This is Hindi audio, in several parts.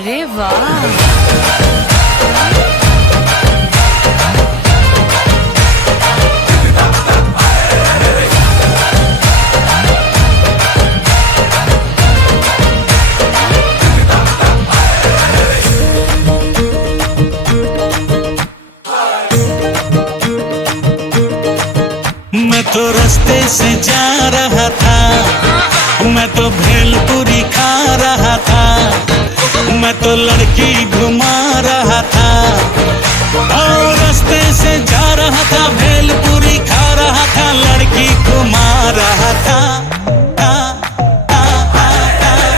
अरे वाह। मैं तो रास्ते से जा रहा था, मैं तो भेलपुरी खा रहा था, मैं तो लड़की घुमा रहा था। और रास्ते से जा रहा था, भेलपुरी खा रहा था, लड़की घुमा रहा था।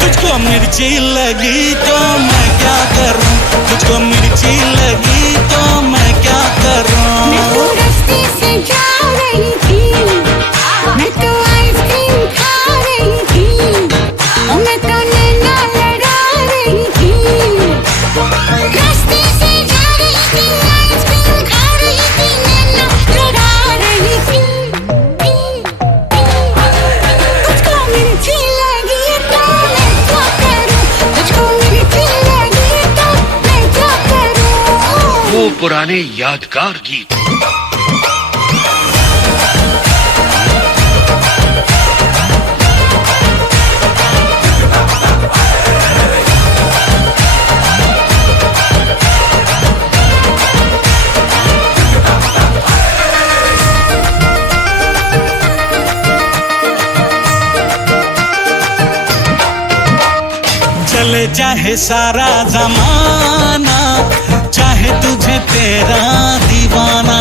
तुझको मिर्ची लगी तो मैं क्या करूं, तुझको मिर्ची लगी तो मैं क्या करूं। मैं तो रास्ते से जा रही थी, मैं तो आइसक्रीम खा रही थी, मैं तो नैना लड़ा रही थी। रास्ते से जा रही थी, आइसक्रीम खा रही थी, नैना लड़ा रही थी। तुझको मिर्ची लगी तो मैं क्या करूं, तुझको मिर्ची लगी तो मैं क्या करूं। वो पुराने यादगार गीत। चले चाहे सारा जमाना, चाहे तुझे तेरा दीवाना।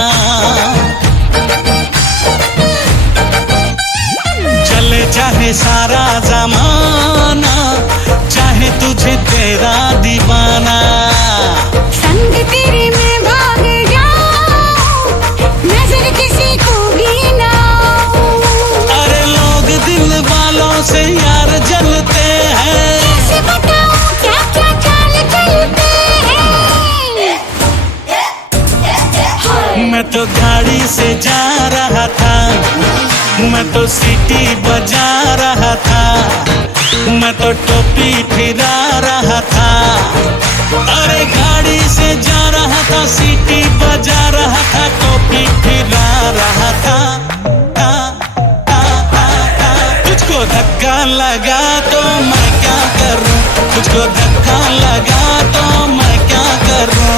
चले चाहे सारा जमाना, चाहे तुझे तेरा दीवाना। संग तेरे में भाग जाऊं, नजर किसी को भी ना आऊं। अरे लोग दिल वालों से यार जलते हैं, कैसे बताऊं क्या क्या चाल चलते हैं। मैं तो गाड़ी से जा रहा था, मैं तो सीटी बजा रहा था, मैं तो टोपी फिरा रहा था। अरे गाड़ी से जा रहा था, सीटी बजा रहा था, टोपी फिरा रहा था। तुझको धक्का लगा तो मैं क्या करूं, तुझको धक्का लगा तो मैं क्या करूं।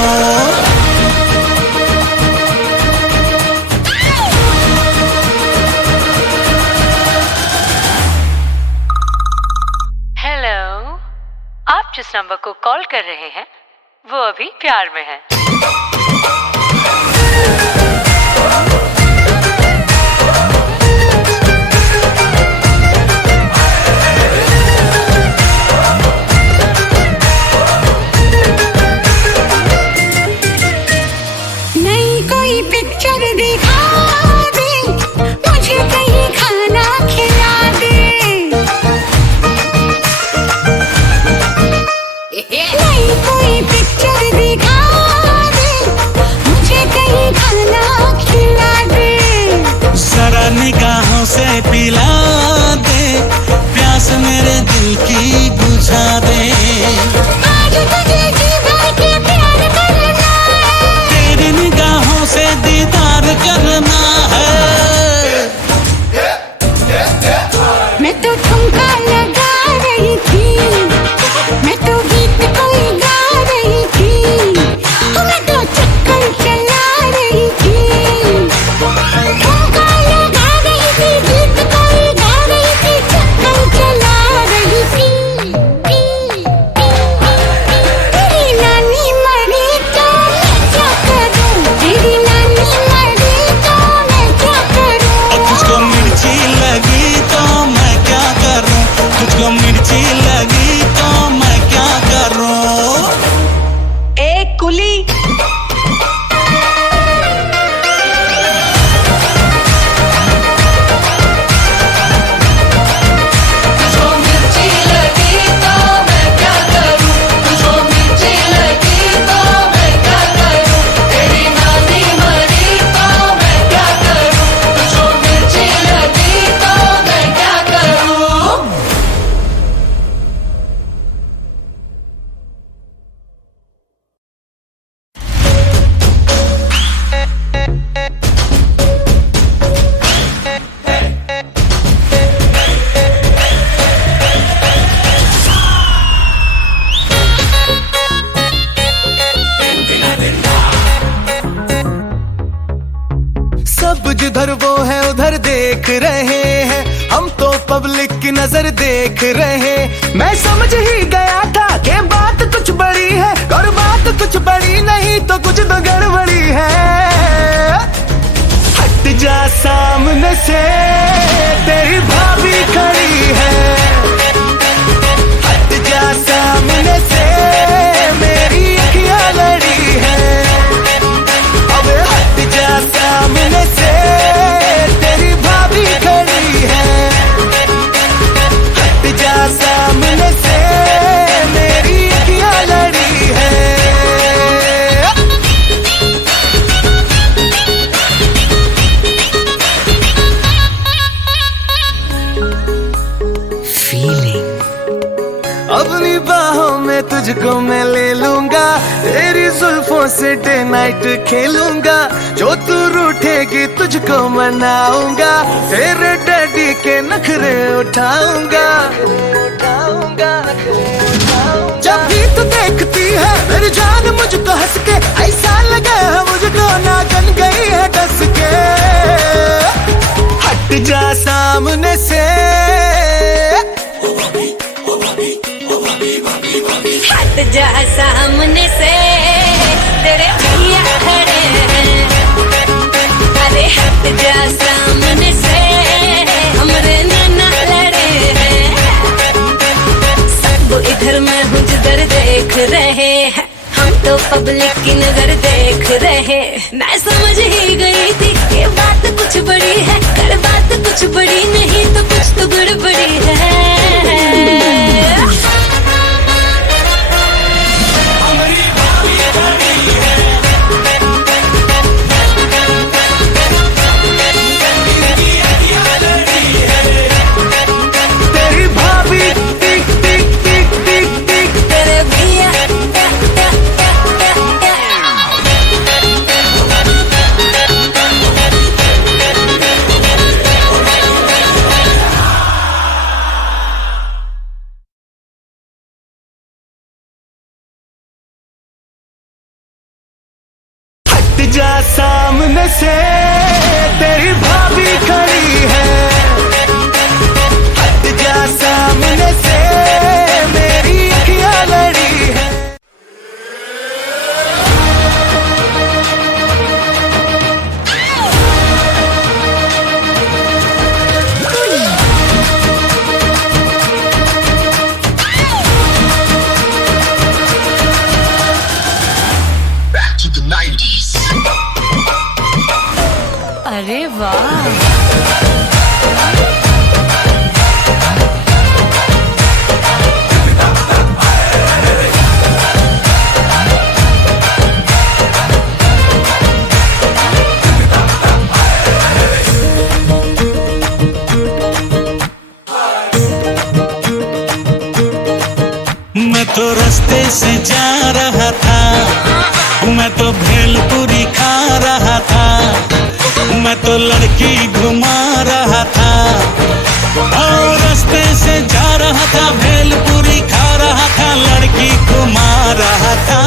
हेलो, आप जिस नंबर को कॉल कर रहे हैं वो अभी प्यार में है। नई कोई पिक्चर दिखा दे, मुझे कहीं खाना खिला दे। नई कोई पिक्चर दिखा दे, मुझे कहीं खाना खिला दे। जरा निगाहों से पिला दे, प्यास मेरे दिल की बुझा दे। आज तुझे जी भर के प्यार करना है, तेरी निगाहों से दीदार करना है। मैं तो ठुमका लगा रही थी, मैं तो गीत कोई गा रही थी, मैं तो चक्कर चला रही थी। ठुमका लगा रही थी, गीत कोई गा रही थी, चक्कर चला रही थी। पब्लिक की नजर देख रहे। मैं समझ ही गया था कि बात कुछ बड़ी है, और बात कुछ बड़ी नहीं तो कुछ तो गड़बड़ी है। हट जा सामने से, तेरी भाभी खड़ी है। हट जा सामने से, मेरी अखियां लड़ी है। अब हट जा सामने से, तेरी भाभी खड़ी है। हट जा सामने से, मेरी अखियां लड़ी है। अपनी बाहों में तुझको मैं ले लूंगा, तेरी जुल्फों से डे नाइट खेलूंगा। जो तू रूठेगी तुझको मनाऊंगा, तेरे डैडी के नखरे उठाऊंगा। जब भी तू देखती है मेरी जान मुझको हंस के, ऐसा लगा है मुझको नागन गई है डस के। हट जा सामने से, हट जा सामने से, तेरे भैया खड़े हैं। अरे हट जा सामने से, हमरे नाना लड़े हैं। सब इधर मैं हूँ जिधर देख रहे हैं, हम तो पब्लिक की नजर देख रहे। मैं समझ ही गई थी ये बात कुछ बड़ी है, कर बात कुछ बड़ी नहीं तो कुछ तो गड़बड़ी है। हट जा सामने से, तेरी भाभी खड़ी है। हट जा सामने से, मेरी अखियां लड़ी है। Back to the 90s. अरे वाह, मैं तो रास्ते से जा रहा था, मैं तो भेलपुरी खा रहा था, मैं तो लड़की घुमा रहा था। और रास्ते से जा रहा था, भेलपुरी खा रहा था, लड़की घुमा रहा था।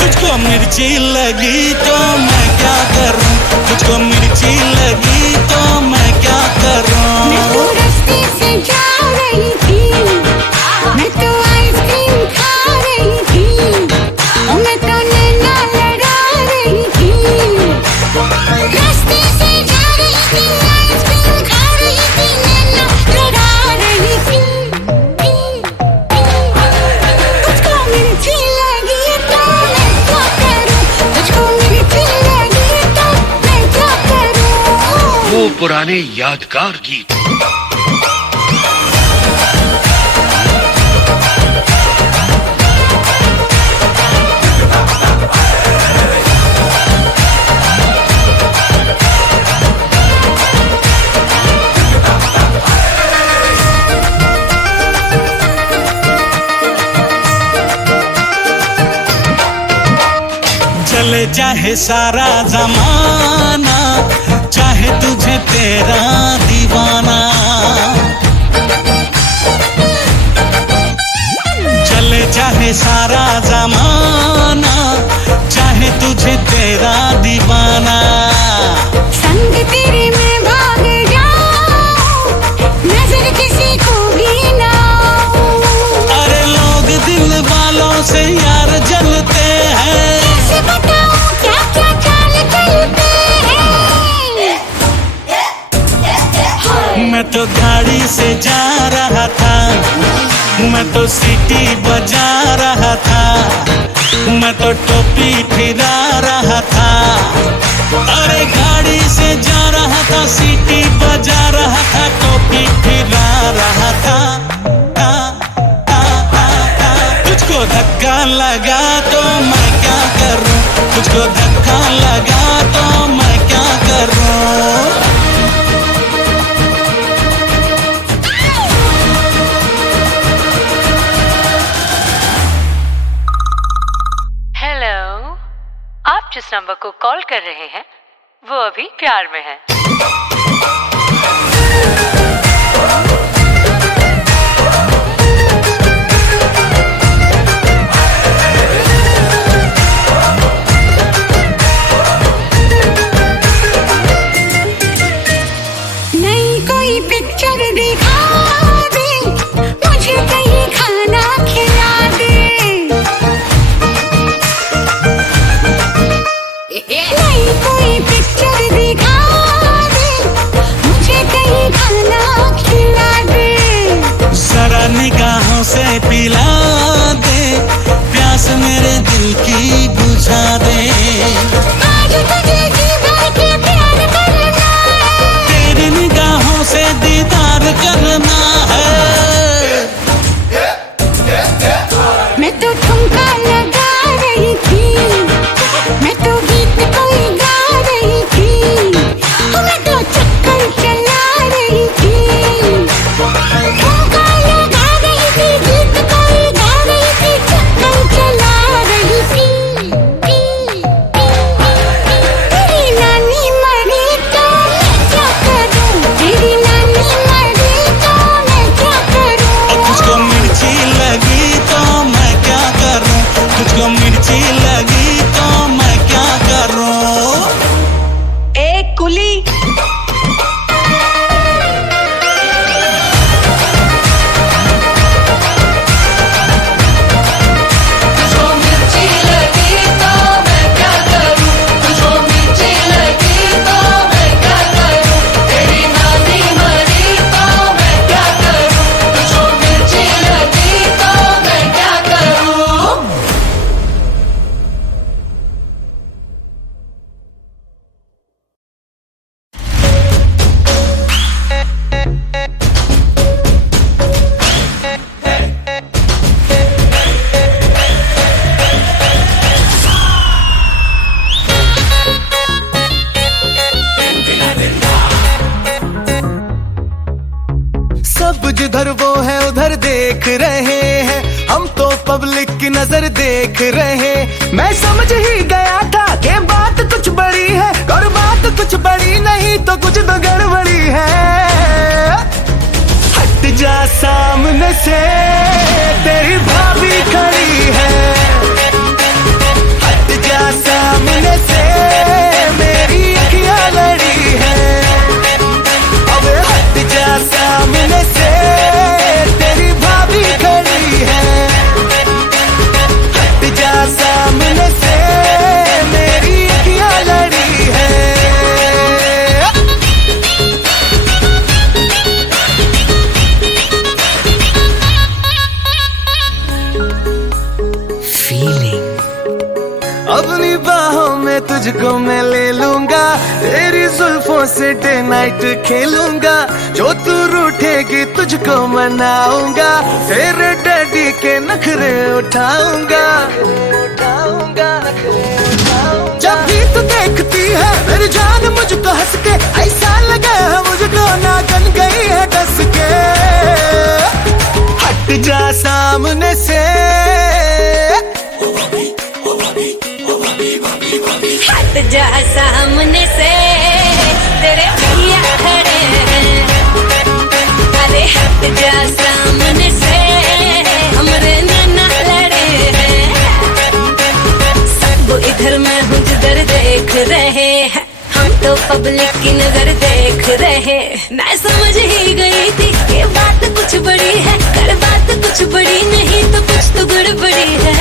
तुझको मिर्ची लगी तो मैं क्या करूं, तुझको मिर्ची लगी तो मैं क्या करूं। मैं तो रास्ते से जा रही थी, मैं तो आइसक्रीम खा रही थी, मैं तो नैना लड़ा रही थी। रास्ते से जा रही थी, आइसक्रीम खा रही थी, नैना लड़ा रही थी। तुझको मिर्ची लगी तो मैं क्या करूं, तुझको मिर्ची लगी तो मैं क्या करूं। वो पुराने यादगार गीत। चले चाहे सारा जमाना, चाहे तुझे तेरा दीवाना। चले चाहे सारा जमाना, चाहे तुझे तेरा दीवाना। संग तेरे में भाग जा तो गाड़ी से जा रहा था, मैं तो सीटी बजा रहा था, मैं तो टोपी फिरा रहा था। अरे गाड़ी से जा रहा था, सीटी बजा रहा था, टोपी फिरा रहा था। तुझको धक्का लगा तो मैं क्या करूं, तुझको धक्का लगा तो मैं क्या करूं। हेलो, आप जिस नंबर को कॉल कर रहे हैं वो अभी प्यार में है। नई कोई पिक्चर दिखा दे, मुझे कहीं खाना खिला दे। नई कोई पिक्चर दिखा दे, मुझे कहीं खाना खिला दे। जरा निगाहों से पिला दे, प्यास मेरे दिल की बुझा दे। आज तुझे जी भर के प्यार करना है, तेरी निगाहों से दीदार करना है। मैं तो ठुमका लगा रही थी, मैं तो गीत कोई गा रही थी, मैं तो चक्कर चला रही थी। ठुमका लगा रही थी, गीत कोई गा रही थी, चक्कर चला रही थी। तेरी नानी मरी तो मैं क्या करूं, तेरी नानी मरी तो मैं क्या करूं। और तुझको मिर्ची लगी तो मैं क्या करूं, तुझको मिर्ची लगी तो मैं क्या करूं। ए कुली, सब जिधर वो है उधर देख रहे हैं, हम तो पब्लिक की नजर देख रहे। मैं समझ ही गया था कि बात कुछ बड़ी है, और बात कुछ बड़ी नहीं तो कुछ तो गड़बड़ी है। हट जा सामने से, तेरी भाभी खड़ी है। हट जा सामने से, मेरी अखियां लड़ी है। अब हट जा सामने से, तेरी भाभी खड़ी है। हट जा सामने से, मेरी अखियां लड़ी है। अपनी बाहों में तुझको मैं ले लूंगा, तेरी जुल्फों से डे नाइट खेलूंगा। जो तू रूठेगी तुझको मनाऊंगा, तेरे डैडी के नखरे उठाऊंगा। जब भी तू देखती है मेरी जान मुझको हंस के, ऐसा लगा है मुझको नागन गई है डस के। हट जा सामने से, हट जा सामने से, तेरे भैया खड़े हैं। अरे हट जा सामने से, हमरे नाना लड़े हैं। सब इधर मैं हूँ जिधर देख रहे हैं, हम तो पब्लिक की नजर देख रहे। मैं समझ ही गई थी कि बात कुछ बड़ी है, कर बात कुछ बड़ी नहीं तो कुछ तो गड़बड़ी है।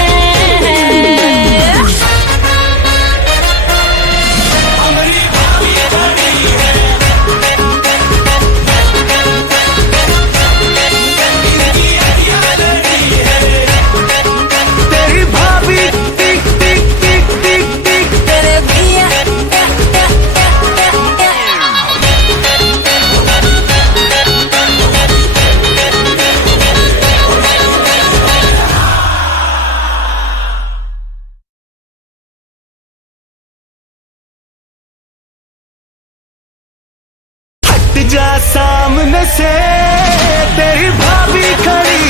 जा सामने से, तेरी भाभी खड़ी